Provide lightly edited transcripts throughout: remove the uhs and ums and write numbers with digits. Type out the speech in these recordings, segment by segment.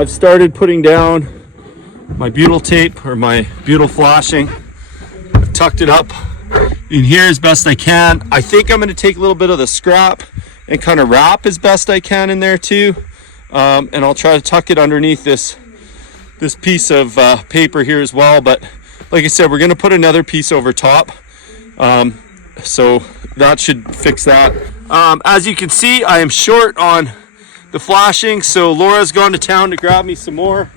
I've started putting down my butyl tape or my butyl flashing. I've tucked it up in here as best I can. I think I'm going to take a little bit of the scrap and kind of wrap as best I can in there too. And I'll try to tuck it underneath this piece of paper here as well. But like I said, we're going to put another piece over top. So that should fix that. As you can see, I am short on the flashing, so Laura's gone to town to grab me some more.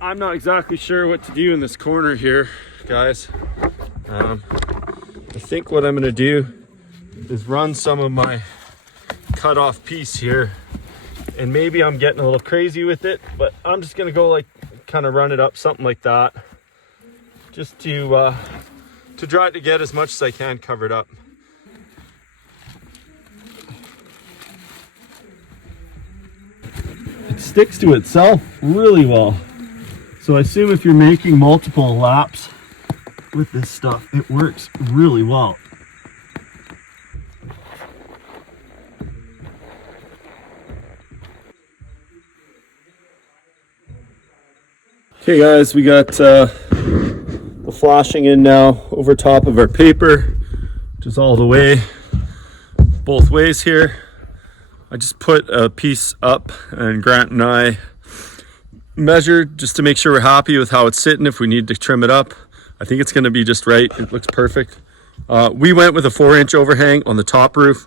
I'm not exactly sure what to do in this corner here, guys. I think what I'm going to do is run some of my cut off piece here, and maybe I'm getting a little crazy with it, but I'm just going to go like kind of run it up, something like that, just to try to get as much as I can covered up. It sticks to itself really well. So I assume if you're making multiple laps with this stuff, it works really well. Okay guys, we got the flashing in now over top of our paper, which is all the way, both ways here. I just put a piece up and Grant and I measured just to make sure we're happy with how it's sitting. If we need to trim it up, I think it's going to be just right. It looks perfect. We went with a 4-inch overhang on the top roof.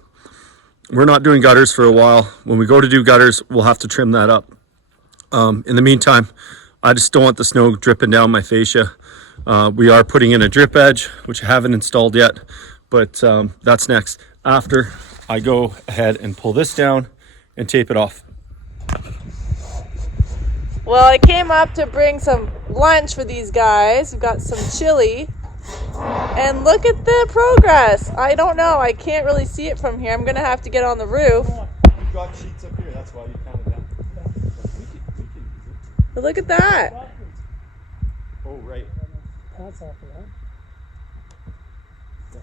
We're not doing gutters for a while. When we go to do gutters, we'll have to trim that up. In the meantime, I just don't want the snow dripping down my fascia. We are putting in a drip edge, which I haven't installed yet, but that's next after I go ahead and pull this down and tape it off. Well, I came up to bring some lunch for these guys. We've got some chili. And look at the progress. I don't know. I can't really see it from here. I'm going to have to get on the roof. You've got sheets up here. That's why you counted down. But look at that. Oh, right. That's off of that.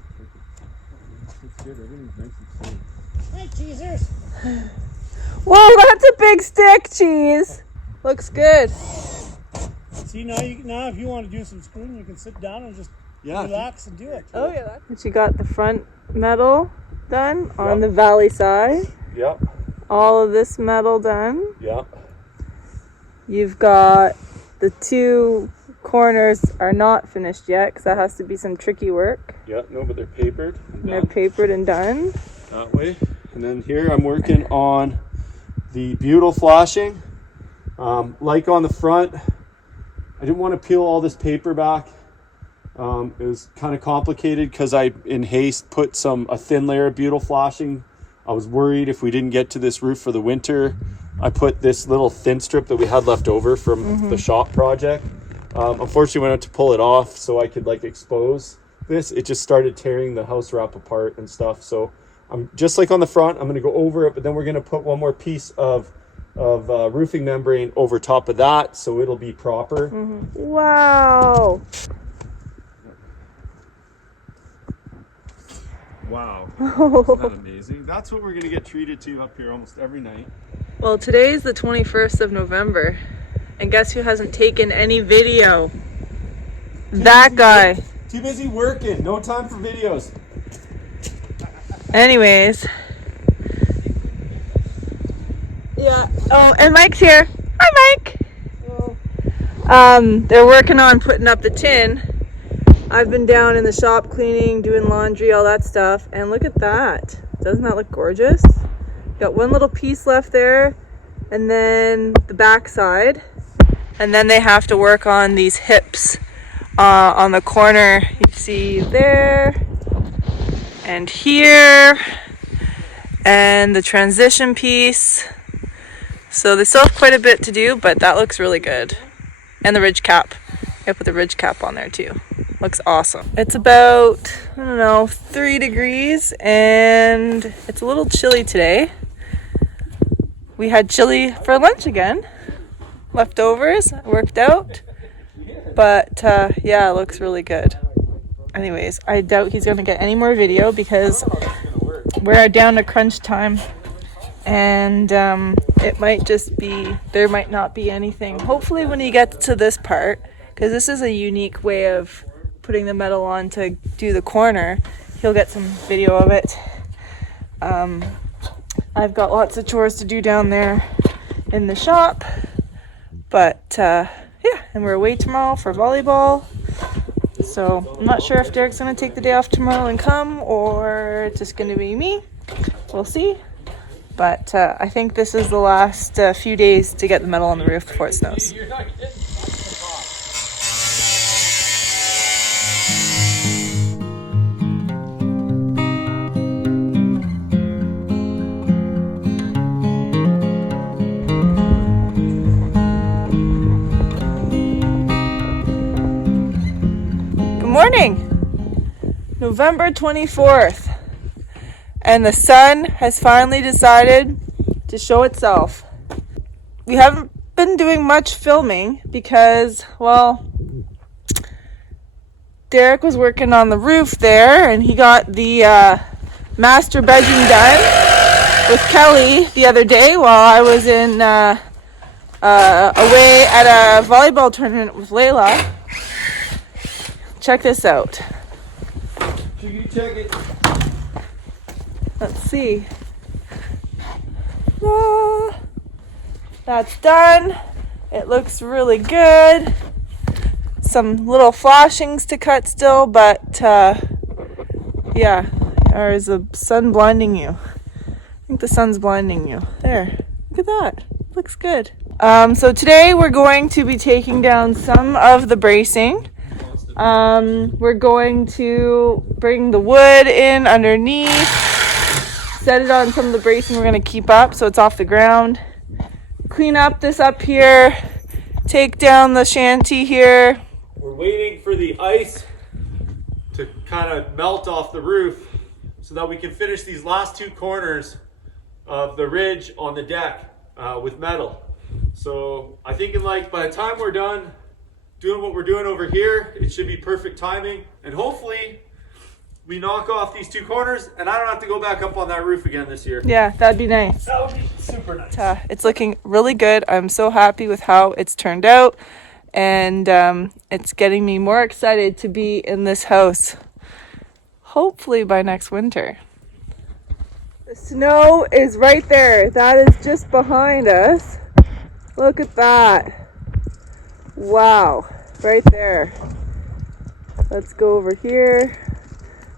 It's good. Everything's nice and clean. Hey, cheesers. Whoa, that's a big stick, cheese. Looks good. See, now if you want to do some screwing, you can sit down and just relax and do it. Oh yeah. But you got the front metal done on the valley side. Yep. All of this metal done. Yep. You've got the two corners are not finished yet because that has to be some tricky work. Yep. No, but they're papered. They're papered and done. That way. And then here I'm working on the butyl flashing. Like on the front, I didn't want to peel all this paper back. It was kind of complicated because I, in haste, put a thin layer of butyl flashing. I was worried if we didn't get to this roof for the winter. I put this little thin strip that we had left over from the shop project. Unfortunately, when I went to pull it off so I could like expose this, it just started tearing the house wrap apart and stuff. So I'm just like on the front, I'm going to go over it, but then we're going to put one more piece of roofing membrane over top of that, so it'll be proper. Wow. Wow. Isn't that amazing? That's what we're going to get treated to up here almost every night. Well, today's the 21st of November, and guess who hasn't taken any video? That guy. Too busy working. No time for videos. Anyways. Yeah. Oh, and Mike's here. Hi, Mike. Hello. They're working on putting up the tin. I've been down in the shop cleaning, doing laundry, all that stuff, and look at that. Doesn't that look gorgeous? Got one little piece left there, and then the back side, and then they have to work on these hips on the corner. You see there and here, and the transition piece. So they still have quite a bit to do, but that looks really good. And the ridge cap. I put the ridge cap on there too. Looks awesome. It's about, I don't know, 3 degrees, and it's a little chilly today. We had chili for lunch again. Leftovers, worked out. But yeah, it looks really good. Anyways, I doubt he's gonna get any more video because we're down to crunch time, and it might just be, there might not be anything. Hopefully when he gets to this part, because this is a unique way of putting the metal on to do the corner, he'll get some video of it. I've got lots of chores to do down there in the shop, but yeah, and we're away tomorrow for volleyball. So I'm not sure if Derreck's gonna take the day off tomorrow and come, or it's just gonna be me. We'll see. But I think this is the last few days to get the metal on the roof before it snows. Morning, November 24th, and the sun has finally decided to show itself. We haven't been doing much filming because, well, Derreck was working on the roof there, and he got the master bedroom done with Kelly the other day while I was in away at a volleyball tournament with Layla. Check this out. You check it. Let's see. That's done. It looks really good. Some little flashings to cut still, but yeah. Or is the sun blinding you? I think the sun's blinding you. There. Look at that. Looks good. So today we're going to be taking down some of the bracing. We're going to bring the wood in underneath, set it on some of the bracing we're going to keep up so it's off the ground, clean up this up here, take down the shanty here. We're waiting for the ice to kind of melt off the roof so that we can finish these last two corners of the ridge on the deck with metal. So I think by the time we're done doing what we're doing over here, it should be perfect timing, and hopefully we knock off these two corners and I don't have to go back up on that roof again this year. Yeah, that'd be nice. That would be super nice. It's looking really good. I'm so happy with how it's turned out, and it's getting me more excited to be in this house, hopefully by next winter. The snow is right there. That is just behind us. Look at that. Wow, right there. Let's go over here.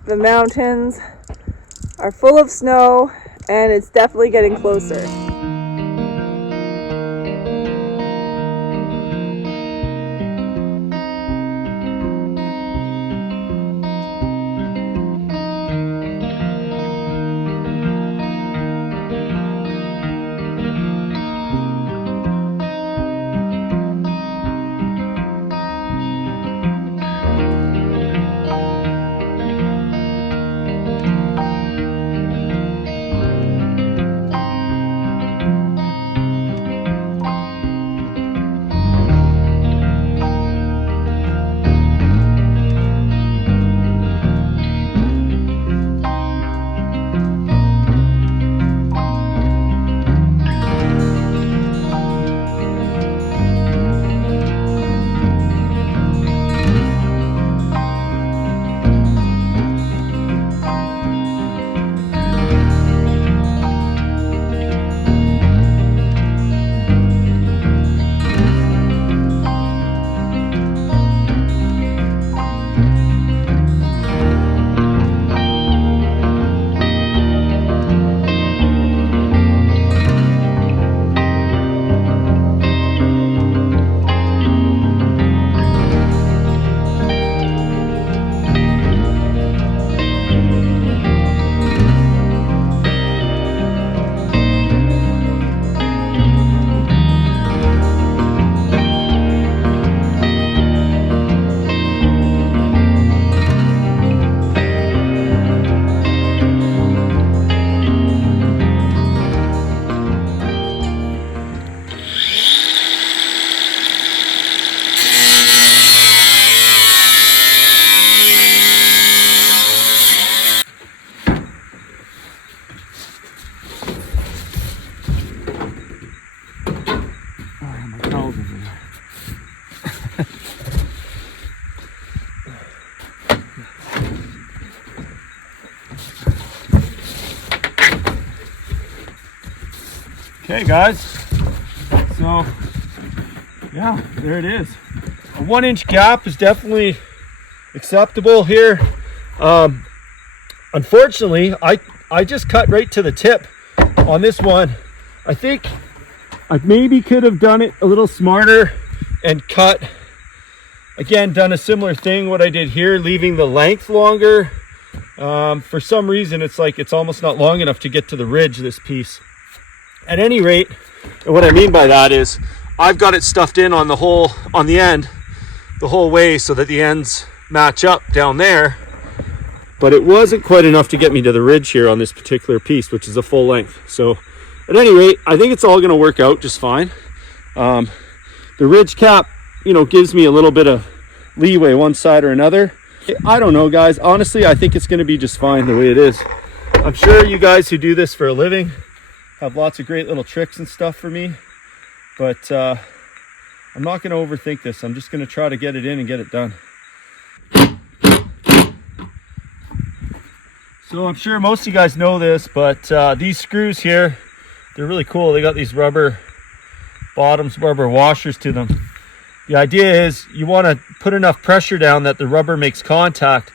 The mountains are full of snow, and it's definitely getting closer. Okay guys, so yeah, there it is. A 1-inch gap is definitely acceptable here. Unfortunately, I just cut right to the tip on this one. I think I maybe could have done it a little smarter and cut, again, done a similar thing what I did here, leaving the length longer. For some reason, it's like it's almost not long enough to get to the ridge, this piece. At any rate, and what I mean by that is I've got it stuffed in on the end the whole way so that the ends match up down there, but it wasn't quite enough to get me to the ridge here on this particular piece, which is a full length. So at any rate, I think it's all going to work out just fine. The ridge cap, you know, gives me a little bit of leeway one side or another. I don't know guys, honestly I think it's going to be just fine the way it is. I'm sure you guys who do this for a living have lots of great little tricks and stuff for me, but I'm not going to overthink this. I'm just going to try to get it in and get it done. So I'm sure most of you guys know this, but these screws here, they're really cool. They got these rubber bottoms, rubber washers to them. The idea is you want to put enough pressure down that the rubber makes contact,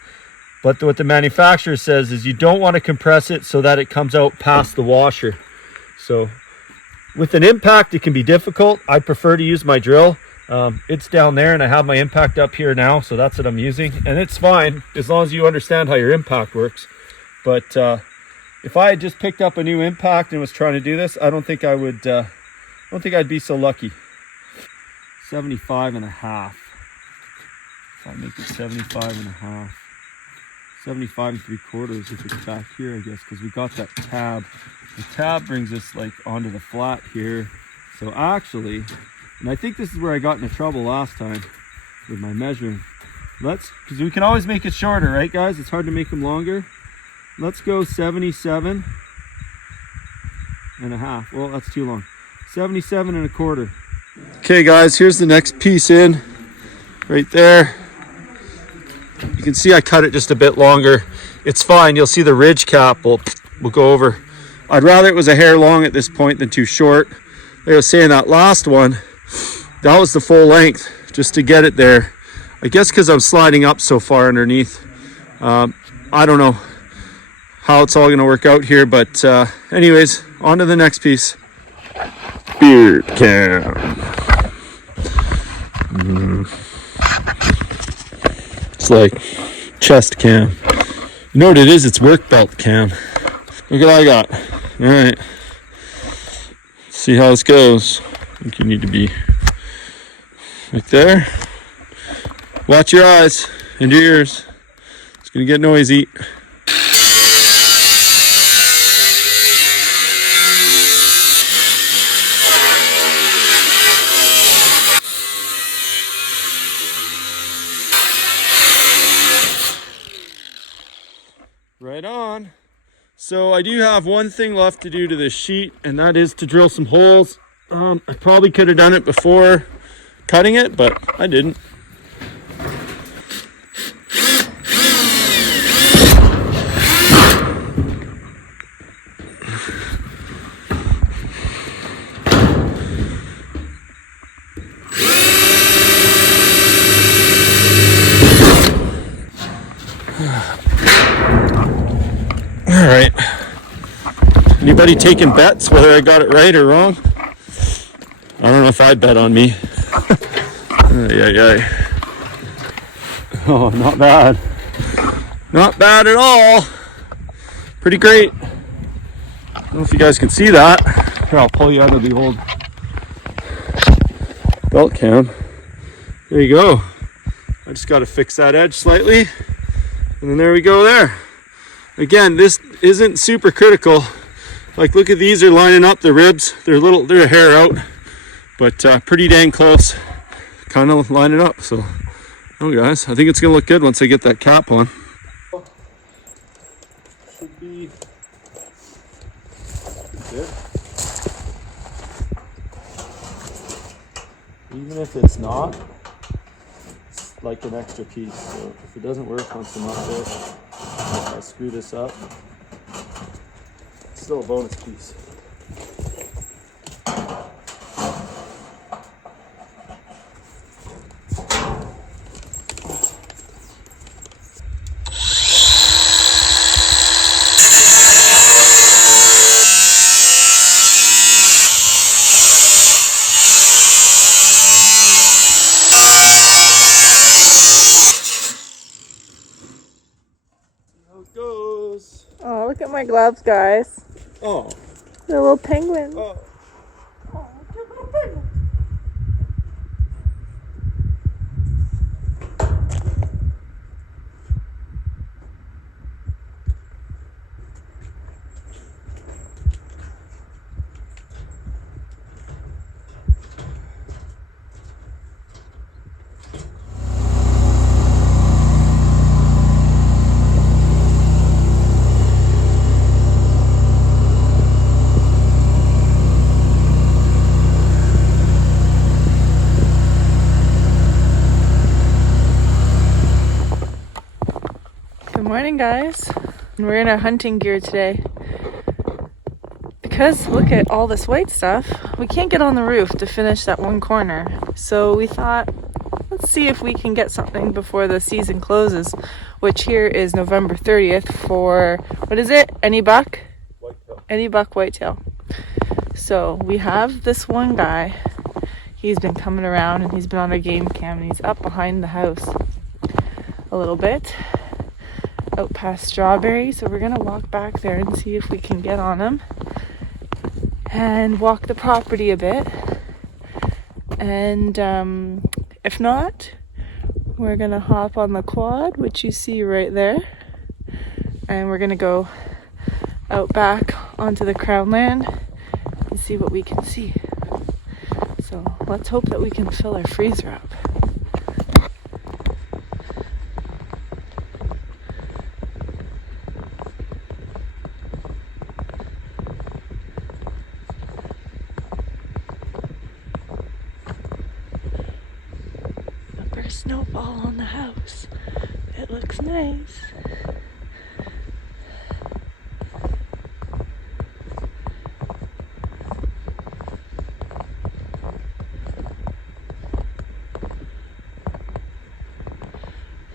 but what the manufacturer says is you don't want to compress it so that it comes out past the washer. So with an impact, it can be difficult. I prefer to use my drill. It's down there and I have my impact up here now, so that's what I'm using, and it's fine as long as you understand how your impact works. But if I had just picked up a new impact and was trying to do this, I don't think I would. I don't think I'd be so lucky. 75 and a half. If I make it 75 and a half, 75 and 3/4 if it's back here, I guess, because we got that tab. The tab brings us like onto the flat here. So actually, and I think this is where I got into trouble last time with my measuring. Because we can always make it shorter, right guys? It's hard to make them longer. Let's go 77 and a half. Well, that's too long. 77 and 1/4. Okay guys, here's the next piece in right there. You can see I cut it just a bit longer. It's fine. You'll see the ridge cap will go over. I'd rather it was a hair long at this point than too short. Like I was saying, that last one, that was the full length just to get it there. I guess because I'm sliding up so far underneath. I don't know how it's all going to work out here, but anyways, on to the next piece. Beard cam. It's like chest cam. You know what it is? It's work belt cam. Look what I got. All right. See how this goes. I think you need to be right there. Watch your eyes and your ears. It's gonna get noisy. Right on. So I do have one thing left to do to this sheet, and that is to drill some holes. I probably could have done it before cutting it, but I didn't. All right. Anybody taking bets whether I got it right or wrong? I don't know if I'd bet on me. Oh, not bad. Not bad at all. Pretty great. I don't know if you guys can see that. Here, I'll pull you out of the old belt cam. There you go. I just got to fix that edge slightly. And then there we go there. Again, this isn't super critical. Like, look at these, are lining up, the ribs. They're a hair out, but pretty dang close. Kind of lining up, so. Oh guys, I think it's gonna look good once I get that cap on. Should be good. Even if it's not, it's like an extra piece. So if it doesn't work once I'm up there, I screw this up. It's still a bonus piece. Look at my gloves, guys. Oh. They're little penguins. Oh. Good morning, guys. We're in our hunting gear today because look at all this white stuff. We can't get on the roof to finish that one corner, so we thought, let's see if we can get something before the season closes, which here is November 30th for, what is it? Any buck? Whitetail. Any buck whitetail. So we have this one guy. He's been coming around and he's been on a game cam and he's up behind the house a little bit, out past Strawberry. So we're gonna walk back there and see if we can get on him and walk the property a bit. And if not, we're gonna hop on the quad, which you see right there, and we're gonna go out back onto the crown land and see what we can see. So let's hope that we can fill our freezer up. Snowball on the house. It looks nice.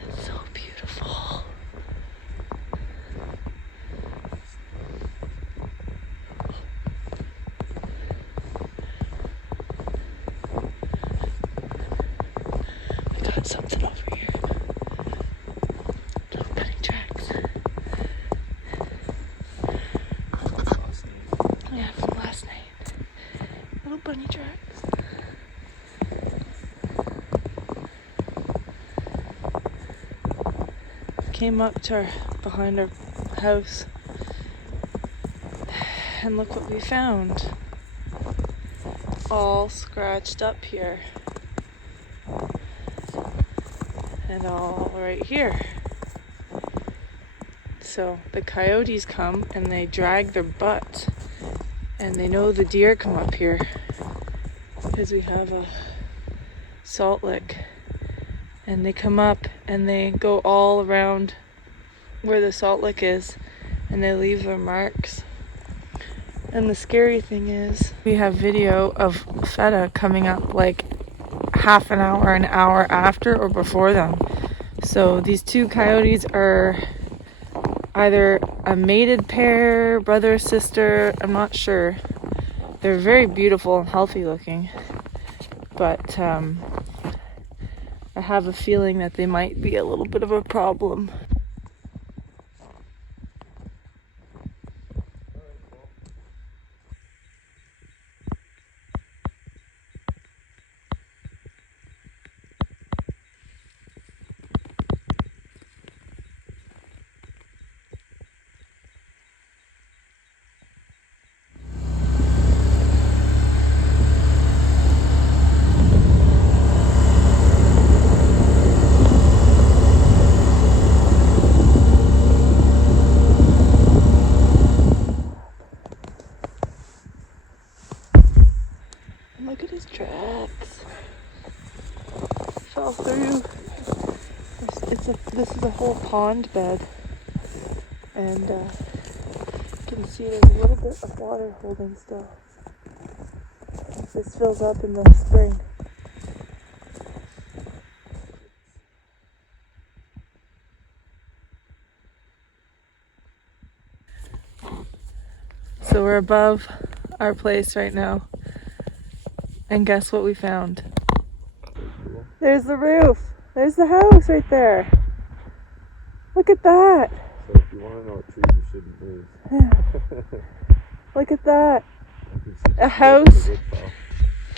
It's so beautiful. Something over here. Little bunny tracks. Yeah, from last night. Little bunny tracks. Came up to behind our house and look what we found. All scratched up here. And all right here. So the coyotes come and they drag their butts, and they know the deer come up here because we have a salt lick, and they come up and they go all around where the salt lick is and they leave their marks. And the scary thing is we have video of feta coming up like half an hour after or before them. So these two coyotes are either a mated pair, brother, sister, I'm not sure. They're very beautiful and healthy looking, but I have a feeling that they might be a little bit of a problem. Look at his tracks. Fell through. This is a whole pond bed, and you can see there's a little bit of water holding still. This fills up in the spring. So we're above our place right now. And guess what we found? There's the roof. There's the house right there. Look at that. So if you want to know what trees are shouldn't move. Look at that. A house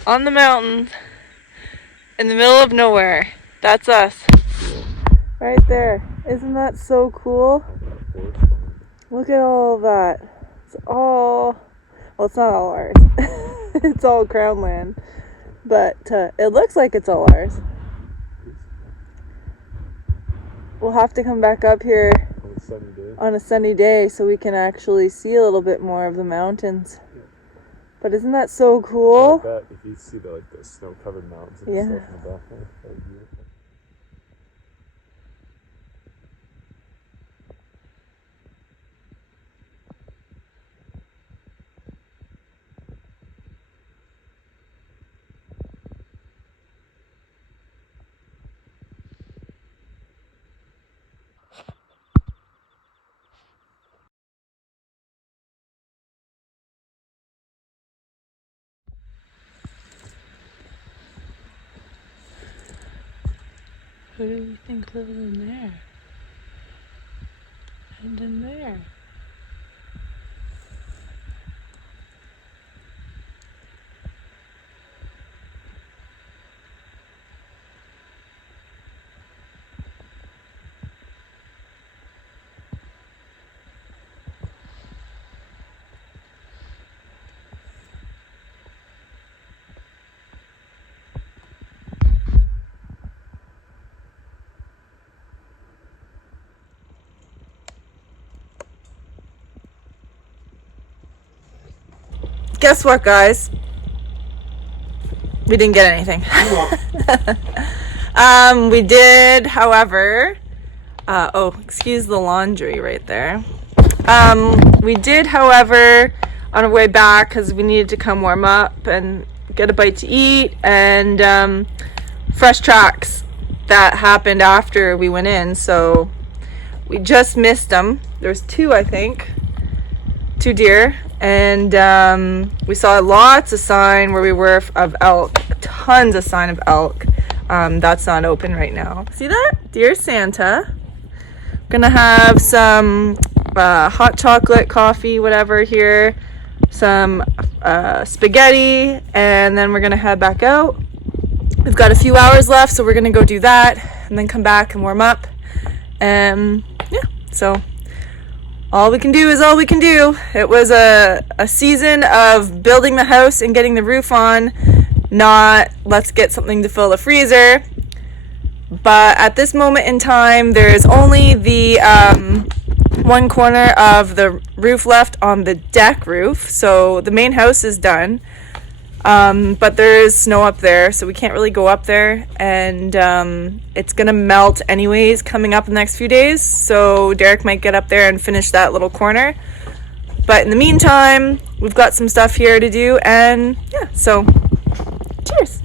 on the mountain in the middle of nowhere. That's us. Right there. Isn't that so cool? Look at all that. It's all, well, it's not all ours. It's all crown land. But it looks like it's all ours. We'll have to come back up here on a sunny day so we can actually see a little bit more of the mountains. Yeah. But isn't that so cool? I bet if you see the snow-covered mountains and stuff in the back there, that would be beautiful. Who do you think lives in there? And in there? Guess what, guys? We didn't get anything. We did, however, excuse the laundry right there. We did, however, on our way back, because we needed to come warm up and get a bite to eat, and fresh tracks that happened after we went in, so we just missed them. There's two, I think, 2 deer. And we saw lots of sign where we were of elk, tons of sign of elk. That's not open right now. See that? Dear Santa. Gonna have some hot chocolate, coffee, whatever here, some spaghetti, and then we're gonna head back out. We've got a few hours left, so we're gonna go do that and then come back and warm up. Yeah, so all we can do is all we can do. It was a season of building the house and getting the roof on, not let's get something to fill the freezer. But at this moment in time, there is only the one corner of the roof left on the deck roof. So the main house is done. But there is snow up there, so we can't really go up there, and it's gonna melt anyways coming up in the next few days, so Derek might get up there and finish that little corner. But in the meantime, we've got some stuff here to do, and yeah, so cheers.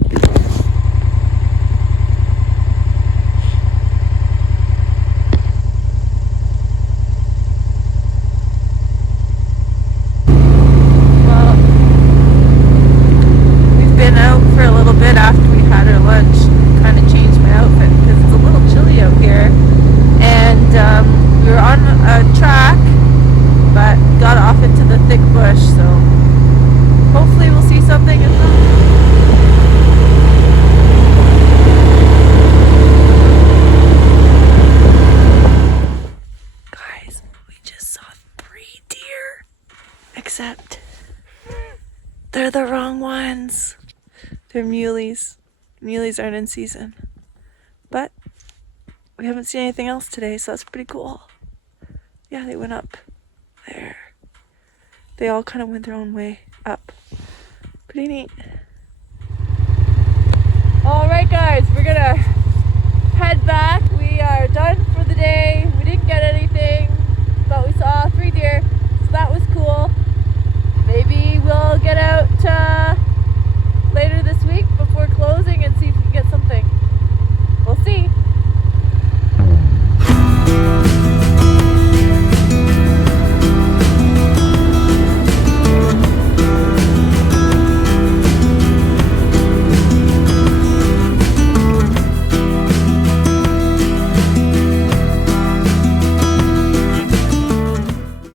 Out for a little bit after we had our lunch, kind of changed my outfit because it's a little chilly out here, and we were on a track but got off into the thick bush, so hopefully we'll see something in Guys, we just saw 3 deer, except they're the wrong ones. They're muleys. Muleys aren't in season. But we haven't seen anything else today, so that's pretty cool. Yeah, they went up there. They all kind of went their own way up. Pretty neat. Alright guys, we're gonna head back. We are done for the day. We didn't get anything, but we saw 3 deer, so that was cool. Maybe we'll get out later this week.